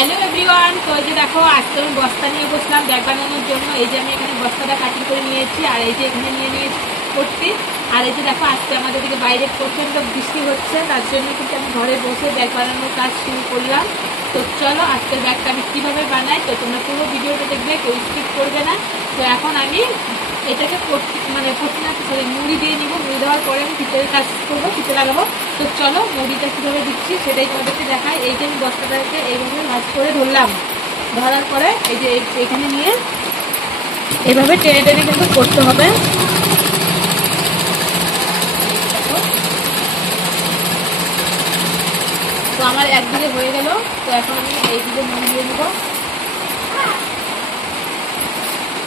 Hello everyone. তো এই যে দেখো আজকে আমি বস্তা নিয়ে বসলাম ব্যাগ বানানোর জন্য। এই যে আমি এখানে বস্তাটা কাটিং করে নিয়েছি, আর এই যে এখানে নিয়ে করছি। আর এই যে দেখো আজকে আমাদের দিকে বাইরে প্রচণ্ড বৃষ্টি হচ্ছে, তার জন্য কিন্তু আমি ঘরে বসে ব্যাগ বানানোর কাজ শুরু করলাম। তো চলো আজকের ব্যাগটা আমি কীভাবে বানাই, তো তোমরা পুরো ভিডিওটা দেখবে, কেউ স্কিপ করবে না। তো এখন আমি এটাকে মুড়ি দিয়ে নিব। মুড়ি দেওয়ার পরে আমি ফিতের কাজ করবো, ফিতে লাগাবো। তো চলো মুড়িটা কীভাবে দিচ্ছি সেটাই তোমাদেরকে দেখাই। এই যে আমি বস্তাটাকে এইভাবে ভাঁজ করে ধরলাম, ধরার পরে এই যে এখানে নিয়ে এইভাবে টেনে টেনে কিন্তু করতে হবে। তো আমার একদিকে হয়ে গেল। তো এখন আমি এইদিকে মুড়ি দিয়ে নেবো।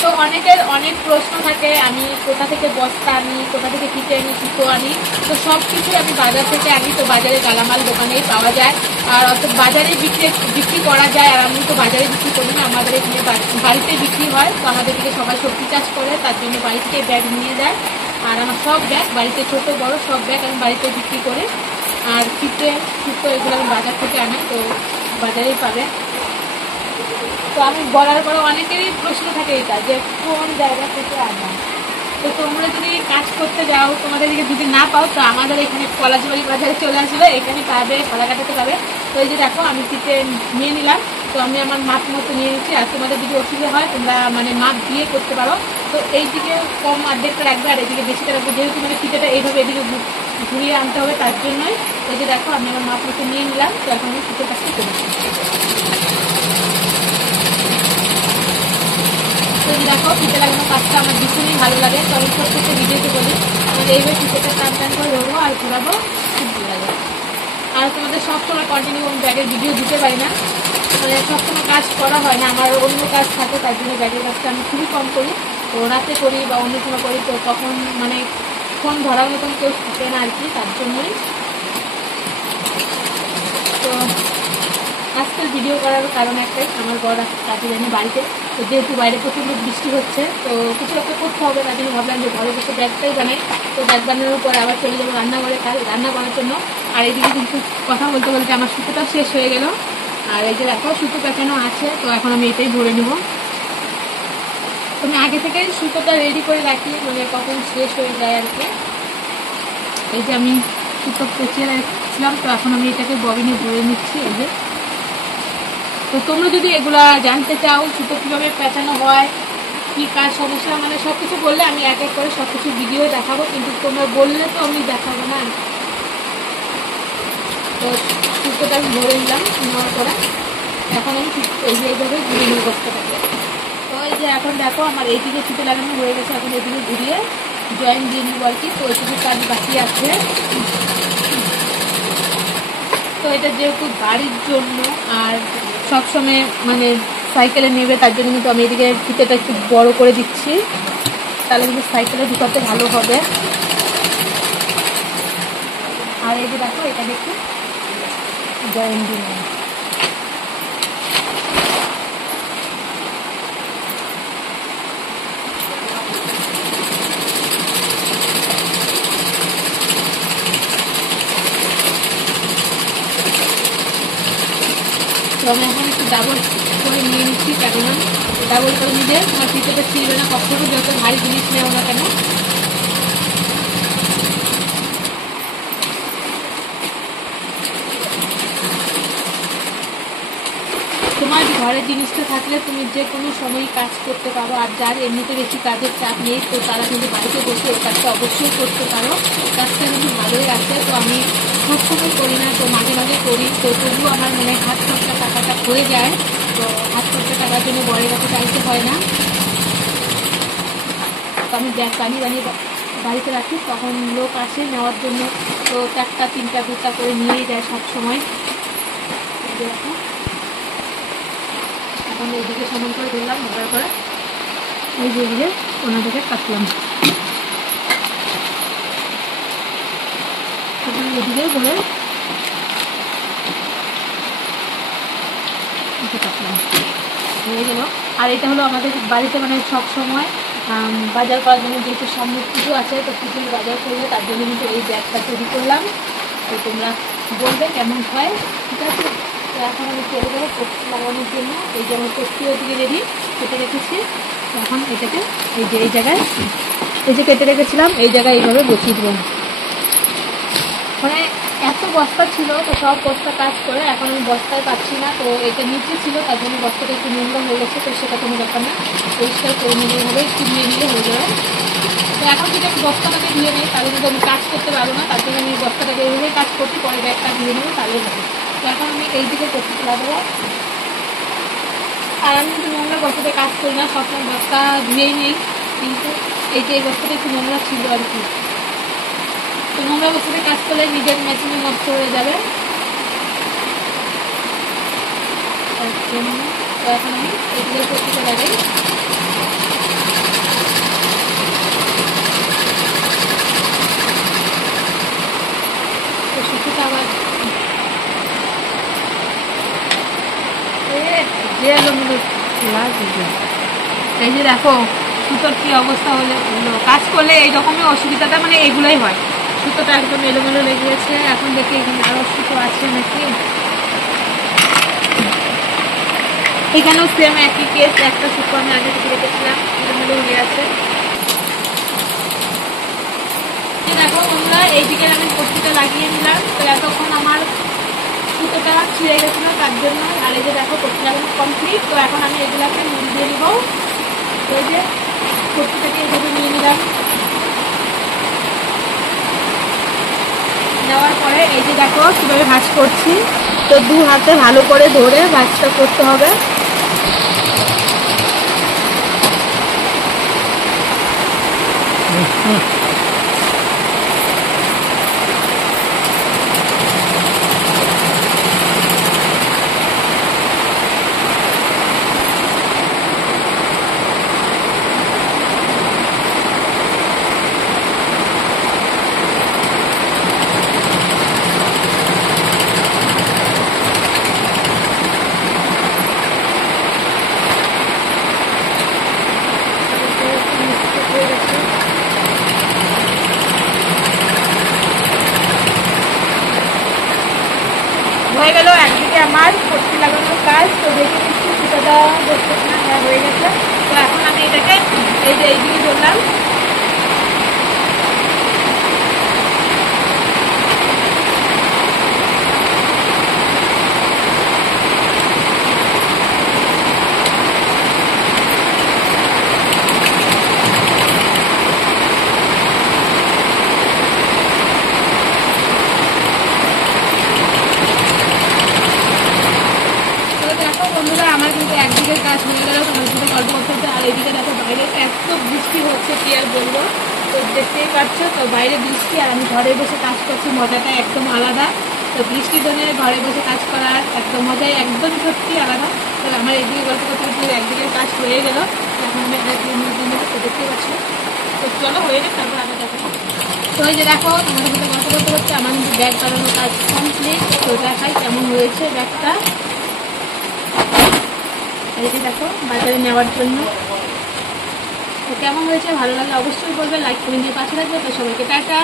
তো অনেকের অনেক প্রশ্ন থাকে, আমি কোথা থেকে বস্তা আনি, কোথা থেকে ফিতে আনি, সুতো আনি। তো সব কিছুই আমি বাজার থেকে আনি। তো বাজারে গালামাল দোকানেই পাওয়া যায়, আর অত বাজারে বিক্রি করা যায়। আর আমি তো বাজারে বিক্রি করি না, আমাদের এখানে বাড়িতে বিক্রি হয়। তো আমাদের দিকে সবাই সবজি চাষ করে, তার জন্য বাড়ি থেকে ব্যাগ নিয়ে যায়। আর আমার সব ব্যাগ বাড়িতে, ছোট বড় সব ব্যাগ আমি বাড়িতে বিক্রি করি। আর ফিতে সুতো এগুলো আমি বাজার থেকে আনি, তো বাজারেই পাবে। তো আমি বলার পরে অনেকেরই প্রশ্ন থাকে এটা, যে কোন জায়গা থেকে আনা। তো তোমরা যদি কাজ করতে যাও, তোমাদের দিকে যদি না পাও, তো আমাদের এখানে পলাশবাড়ি বাজারে চলে আসবে, এখানে পাবে, কলাকাটাতে পাবে। তো এই যে দেখো আমি ফিতে নিয়ে নিলাম। তো আমি আমার মাপ মতো নিয়ে নিচ্ছি। আর তোমাদের যদি অসুবিধা হয় তোমরা মাপ দিয়ে করতে পারো। তো এই দিকে কম অর্ধেকটা রাখবে, আর এইদিকে বেশিটা রাখবে, যেহেতু ফিতেটা এইভাবে এদিকে ঘুরিয়ে আনতে হবে, তার জন্যই। এই যে দেখো আমি আমার মাপ মতো নিয়ে নিলাম। তো এখন আমি ফিতের কাজটা করছি। তো দেখো ফিতে লাগানোর কাজটা আমার ভীষণই ভালো লাগে। তো আমি প্রত্যেকটা ভিডিওতে বলি আমাদের এইভাবে ফিতেটা টান করে ধরবো আর ঘোরাবো, খুব ভালো লাগে। আর তোমাদের সবসময় কন্টিনিউ ব্যাগের ভিডিও দিতে পারি না, সবসময় কাজ করা হয় না, আমার অন্য কাজ থাকে, তার জন্য ব্যাগের কাজটা আমি খুবই কম করি। তো রাতে করি বা অন্য সময় করি, তো তখন ফোন ধরার মতন কেউ থাকে না আর কি, তার জন্যই। তো আজকাল ভিডিও করার কারণ একটাই, আমার বর কাজে জানি বাড়িতে। তো যেহেতু বাইরে প্রচণ্ড বৃষ্টি হচ্ছে, তো কিছু একটা করতে হবে, তার জন্য ভাবলাম যে ঘরে বসে ব্যাগটাই বানাই। তো ব্যাগ বানানোর পরে আবার চলে যাবো রান্নাঘরে রান্না করার জন্য। আর এইদিকে কিন্তু কথা বলতে বলতে আমার সুতোটাও শেষ হয়ে গেল। আর এই যে দেখো সুতো পেঁচানো আছে, তো এখন আমি এটাই ভরে নেব। আমি আগে থেকে সুতোটা রেডি করে রাখি, কখন শেষ হয়ে যায় আর কি। এই যে আমি সুতো পেঁচিয়ে রাখছিলাম, তো এখন আমি এটাকে ববিনে ভরে নিচ্ছি। এই যে, তো তোমরা যদি এগুলা জানতে চাও সুতো কীভাবে পেঁচানো হয়, কী কাজ সমস্যা, সব কিছু বললে আমি এক এক করে সব কিছু ভিডিও দেখাবো, কিন্তু তোমরা বললে তো আমি দেখাবো না। তো সুতোটা আমি ভরে নিলাম, নেওয়ার পরে এখন আমি এই যে এইভাবে ঘুরিয়ে নিয়ে বসতে থাকি। তো এই যে এখন দেখো আমার এইদিকে সুতো লাগানো হয়ে গেছে, এখন এইদিকে ঘুরিয়ে জয়েন দিয়ে নিব আর কি। তো এইটুকু কাজ বাকি আছে। তো এটা যেহেতু গাড়ির জন্য আর সবসময় সাইকেলে নেবে, তার জন্য কিন্তু আমি এদিকে ফিতেটা একটু বড় করে দিচ্ছি, তাহলে কিন্তু সাইকেলে ঢুকাতে ভালো হবে। আর এই যে দেখো এটা দেখি জয়েন দিয়ে নেব। তো আমি এখন একটু ডাবল করে নিয়ে নিচ্ছি, কেননা ডাবল করে নিলে তোমার ফিতেটা ছিঁড়বে না কখনো, যত ভারী জিনিস নেও না কেন। তোমার ঘরের জিনিসটা থাকলে তুমি যে কোনো সময় কাজ করতে পারো। আর যার এমনিতে বেশি কাজের চাপ নেই, তো তারা কিন্তু বাড়িতে বসে এই কাজটা অবশ্যই করতে পারো। কাজটা কিন্তু ভালোই আছে। তো আমি সবসময় করি না, তো মাঝে মাঝে করি। তো তবুও আমার হাত খরচা টাকাটা হয়ে যায়। তো হাত খরচা টাকার জন্য বড়ের কাছে চাইতে হয় না। তো আমি ব্যাগ বানিয়ে বাড়িতে রাখি, তখন লোক আসে নেওয়ার জন্য। তো একটা তিনটা দুটা করে নিয়েই যায় সবসময়। এখন এইদিকে সমান করে দিলাম, ধরার পরে এই যে এদিকে ওনাদেরকে কাটলাম। এদিকে ধরে কাটলাম, হয়ে গেল। আর এটা হলো আমাদের বাড়িতে সব সময় বাজার করার জন্য, যেহেতু সামনে পুজো আছে, তো পুজোর বাজার করলে তার জন্য কিন্তু এই ব্যাগটা তৈরি করলাম। তো তোমরা বলবে কেমন হয়, ঠিক আছে। তো এখন আমি চলে যাবো পট্টি লাগানোর জন্য। এই যে আমার পট্টি ওদিকে রেডি কেটে রেখেছি। এখন এটাকে এই জায়গায় এই যে কেটে রেখেছিলাম এই জায়গায় এইভাবে বসিয়ে দেবো। মানে এত বস্তা ছিল, তো সব বস্তা কাজ করে এখন আমি বস্তায় পাচ্ছি না। তো এটা নিচে ছিল, তার জন্য বস্তাটা একটু নোংরা হয়ে গেছে। তো সেটা কোনো ব্যাপার না, পরিষ্কার করে নিলে হবে, একটু ধুয়ে নিলে হয়ে যাবে। তো এখন যদি আমি বস্তাটাকে ধুয়ে নিই তাহলে কিন্তু আমি কাজ করতে পারবো না, তার জন্য আমি বস্তাটাকে এইভাবে কাজ করছি, পরে ব্যাগটা ধুয়ে নেবো তাহলে হবে। তো এখন আমি এই দিকে পট্টিটা লাগাবো। আর আমি কিন্তু নোংরা বস্তাতে কাজ করি না, সবসময় বস্তা ধুয়েই নেই, কিন্তু এই যে এই বস্তাটা একটু নোংরা ছিল আর কি। তো নোংরা বস্তাতে কাজ করলে নিজের মেশিনে নষ্ট হয়ে যাবে। তো এখন আমি এগুলো পট্টিটা লাগাই। তো সুতিটা আবার এই যে দেখো সুতোর কি অবস্থা হলো, কাজ করলে এইরকমই অসুবিধাটা, মানে এগুলোই হয়। সুতোটা একদম এলোমেলো লেগে গেছে। এখন দেখি এখানে আরো সুতো আছে নাকি, এখানেও সেম একই কেস, একটা সুতো আমি আগে থেকে রেখেছিলাম এলোমেলো হয়ে আছে। দেখো বন্ধুরা এইদিকে আমি পট্টিটা লাগিয়ে নিলাম। তো এতক্ষণ আমার সুতোটা ছিঁড়ে গেছিল তার জন্য। আর এই যে দেখো পট্টি লাগানো কমপ্লিট। তো এখন আমি এগুলাকে মুড়ি দিয়ে নিব। এই যে পট্টিটাকে এইভাবে নিয়ে নিলাম, নেওয়ার পরে এই যে দেখো কীভাবে ভাঁজ করছি। তো দু হাতে ভালো করে ধরে ভাঁজটা করতে হবে। হয়ে গেল একদিকে আমার পট্টি লাগানোর কাজ। তো দেখে নিচ্ছি সুতোটা বসতে না, হ্যাঁ হয়ে গেছে। তো এখন আমি এটাকে এই যে এইদিকে ধরলাম। বন্ধুরা আমার কিন্তু একদিকে কাজ হয়ে গেল, তোমার সাথে গল্প করতে। আর এইদিকে দেখো বাইরে এত বৃষ্টি হচ্ছে কি আর বলবো। তো দেখতেই পাচ্ছ, তো বাইরে বৃষ্টি আর আমি ঘরে বসে কাজ করছি, মজাটা একদম আলাদা। তো বৃষ্টির দিনে ঘরে বসে কাজ করার একদম মজাই একদম সত্যি আলাদা। তো আমার একদিকে গল্প করতে করতে একদিকে কাজ হয়ে গেল। এখন আমি একদিন তো দেখতেই পাচ্ছি। তো চলো হয়ে গেছে, তারপর আগে দেখো। তো এই যে দেখো তোমাদের সাথে গল্প করতে করতে আমার কিন্তু ব্যাগ বানানোর কাজ কমপ্লিট। তো দেখাই কেমন হয়েছে ব্যাগটা। এই যে দেখো বাজারে নেওয়ার জন্য। তো কেমন হয়েছে ভালো লাগলে অবশ্যই বলবে, লাইক করে দিয়ে পাশে রাখবে। তো সবাইকে টাটা।